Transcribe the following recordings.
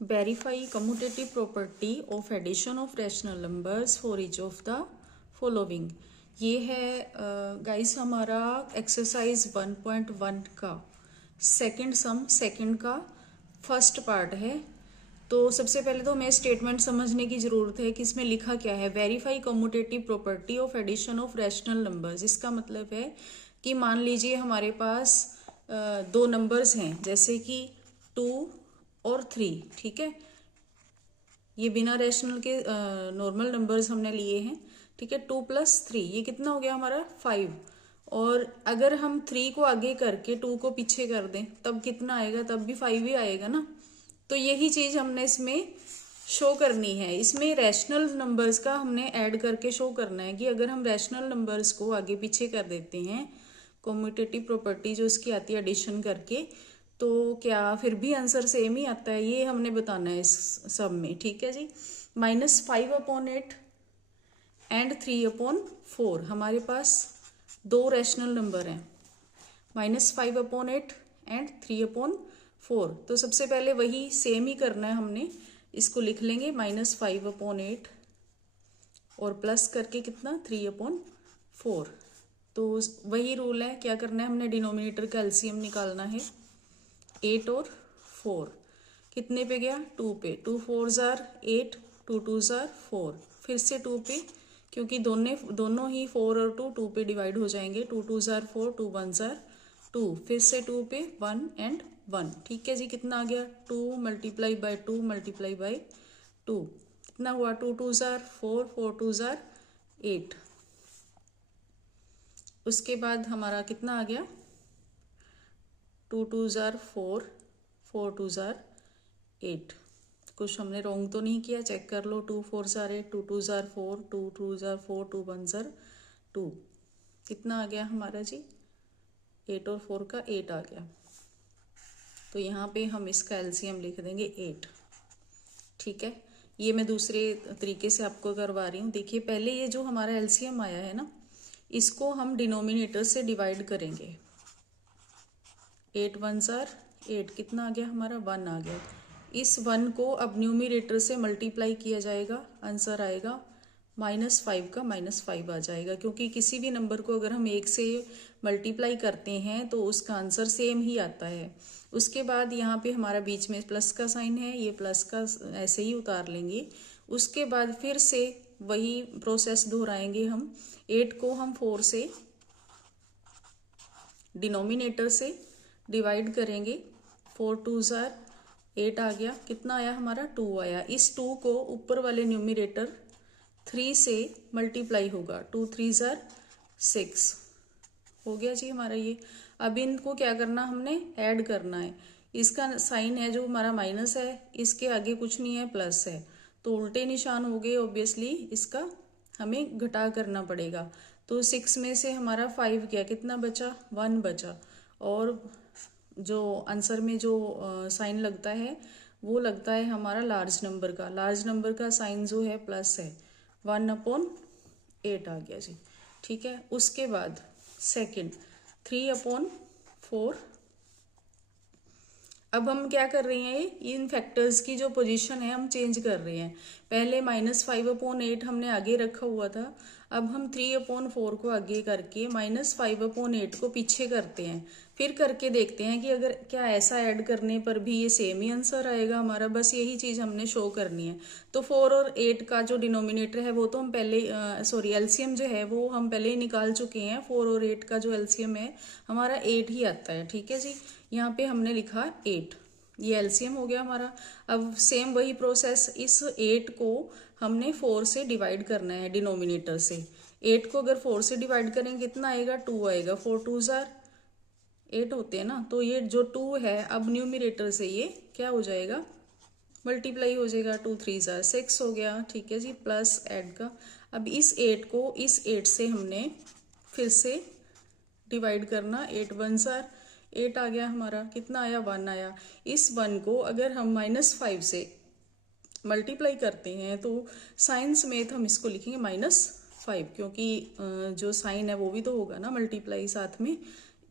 Verify commutative property of addition of rational numbers for each of the following. ये है guys हमारा exercise 1.1 का second sum, second का first part है। तो सबसे पहले तो हमें स्टेटमेंट समझने की ज़रूरत है कि इसमें लिखा क्या है। Verify commutative property of addition of rational numbers. इसका मतलब है कि मान लीजिए हमारे पास दो नंबर्स हैं, जैसे कि 2 और 3, ठीक है। ये बिना रैशनल के नॉर्मल नंबर्स हमने लिए हैं, ठीक है। 2 + 3 ये कितना हो गया हमारा 5। और अगर हम 3 को आगे करके 2 को पीछे कर दें तब कितना आएगा, तब भी 5 ही आएगा ना। तो यही चीज़ हमने इसमें शो करनी है। इसमें रैशनल नंबर्स का हमने ऐड करके शो करना है कि अगर हम रैशनल नंबर्स को आगे पीछे कर देते हैं, कम्यूटेटिव प्रॉपर्टी जो इसकी आती है एडिशन करके, तो क्या फिर भी आंसर सेम ही आता है, ये हमने बताना है इस सब में, ठीक है जी। -5/8 एंड 3/4 हमारे पास दो रैशनल नंबर हैं, -5/8 एंड 3/4। तो सबसे पहले वही सेम ही करना है हमने। इसको लिख लेंगे -5/8 और प्लस करके कितना 3/4। तो वही रूल है, क्या करना है हमने, डिनोमिनेटर का एलसीएम निकालना है। 8 और 4 कितने पे गया, 2 पे। 2 4 ज़ार 8, 2 2 ज़ार 4, फिर से 2 पे, क्योंकि दोनों ही 4 और 2 पे डिवाइड हो जाएंगे। 2 2 ज़ार 4, 2 1 ज़ार 2, फिर से 2 पे 1 एंड 1, ठीक है जी। कितना आ गया, 2 × 2 × 2 कितना हुआ, 2 2 ज़ार 4, 4 2 ज़ार 8। उसके बाद हमारा कितना आ गया, 2 2 ज़ार 4, 4 2 ज़ार 8। कुछ हमने रॉन्ग तो नहीं किया, चेक कर लो। 2 4 ज़ार 8, 2 2 ज़ार 4, 2 2 ज़ार 4, 2 1 ज़ार 2, कितना आ गया हमारा जी, 8 और 4 का 8 आ गया। तो यहाँ पे हम इसका एलसीएम लिख देंगे 8, ठीक है। ये मैं दूसरे तरीके से आपको करवा रही हूँ। देखिए पहले ये जो हमारा एलसीएम आया है ना, इसको हम डिनोमिनेटर से डिवाइड करेंगे। 8 1 ज़ार 8, कितना आ गया हमारा, 1 आ गया। इस 1 को अब न्यूमिनेटर से मल्टीप्लाई किया जाएगा, आंसर आएगा -5 का -5 आ जाएगा। क्योंकि किसी भी नंबर को अगर हम 1 से मल्टीप्लाई करते हैं तो उसका आंसर सेम ही आता है। उसके बाद यहाँ पे हमारा बीच में प्लस का साइन है, ये प्लस का ऐसे ही उतार लेंगे। उसके बाद फिर से वही प्रोसेस दोहराएंगे हम। 8 को हम 4 से डिनोमिनेटर से डिवाइड करेंगे। 4 2 ज़ार 8 आ गया, कितना आया हमारा, 2 आया। इस 2 को ऊपर वाले न्यूमिनेटर 3 से मल्टीप्लाई होगा। 2 3 ज़ार 6 हो गया जी हमारा ये। अब इनको क्या करना, हमने ऐड करना है। इसका साइन है जो हमारा माइनस है, इसके आगे कुछ नहीं है, प्लस है, तो उल्टे निशान हो गए। ऑब्वियसली इसका हमें घटा करना पड़ेगा। तो 6 में से हमारा 5 गया, कितना बचा, 1 बचा। और जो आंसर में जो साइन लगता है वो लगता है हमारा लार्ज नंबर का। लार्ज नंबर का साइन जो है प्लस है, 1/8 आ गया जी, ठीक है। उसके बाद सेकंड 3/4। अब हम क्या कर रहे हैं, इन फैक्टर्स की जो पोजीशन है हम चेंज कर रहे हैं। पहले -5/8 हमने आगे रखा हुआ था, अब हम 3/4 को आगे करके -5/8 को पीछे करते हैं। फिर करके देखते हैं कि अगर क्या ऐसा ऐड करने पर भी ये सेम ही आंसर आएगा हमारा। बस यही चीज़ हमने शो करनी है। तो 4 और 8 का जो डिनोमिनेटर है वो तो हम पहले सॉरी एलसीएम जो है वो हम पहले ही निकाल चुके हैं। 4 और 8 का जो एलसीएम है हमारा 8 ही आता है, ठीक है जी। यहाँ पे हमने लिखा 8, ये एलसीएम हो गया हमारा। अब सेम वही प्रोसेस, इस 8 को हमने 4 से डिवाइड करना है डिनोमिनेटर से। 8 को अगर 4 से डिवाइड करेंगे कितना आएगा, 2 आएगा। 4 2 ज़ार 8 होते हैं ना, तो ये जो 2 है अब न्यूमिनेटर से ये क्या हो जाएगा, मल्टीप्लाई हो जाएगा। 2 3 ज़ार 6 हो गया, ठीक है जी। प्लस ऐड का, अब इस 8 को इस 8 से हमने फिर से डिवाइड करना। 8 1 ज़ार 8 आ गया हमारा, कितना आया, 1 आया। इस 1 को अगर हम -5 से मल्टीप्लाई करते हैं तो साइन समेत हम इसको लिखेंगे -5, क्योंकि जो साइन है वो भी तो होगा ना मल्टीप्लाई, साथ में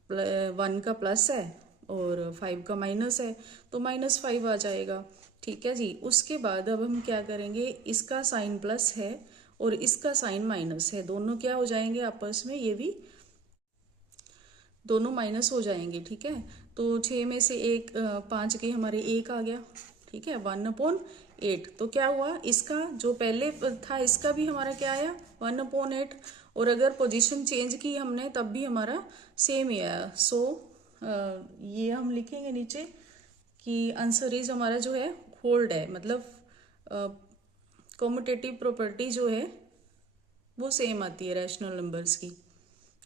1 का प्लस है और 5 का माइनस है, तो -5 आ जाएगा, ठीक है जी। उसके बाद अब हम क्या करेंगे, इसका साइन प्लस है और इसका साइन माइनस है, दोनों क्या हो जाएंगे आपस में, ये भी दोनों माइनस हो जाएंगे। ठीक है, तो 6 में से 5 के हमारे 1 आ गया। ठीक है, 1/8। तो क्या हुआ, इसका जो पहले था इसका भी हमारा क्या आया, 1/8। और अगर पोजीशन चेंज की हमने तब भी हमारा सेम ही आया। सो ये हम लिखेंगे नीचे कि आंसर इज हमारा जो है होल्ड है, मतलब कॉम्यूटेटिव प्रॉपर्टी जो है वो सेम आती है रैशनल नंबर्स की।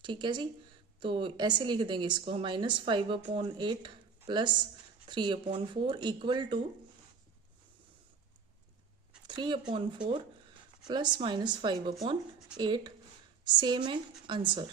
ठीक है जी, तो ऐसे लिख देंगे इसको, -5/8 plus 3/4 equal to 3/4 plus -5/8, same है आंसर।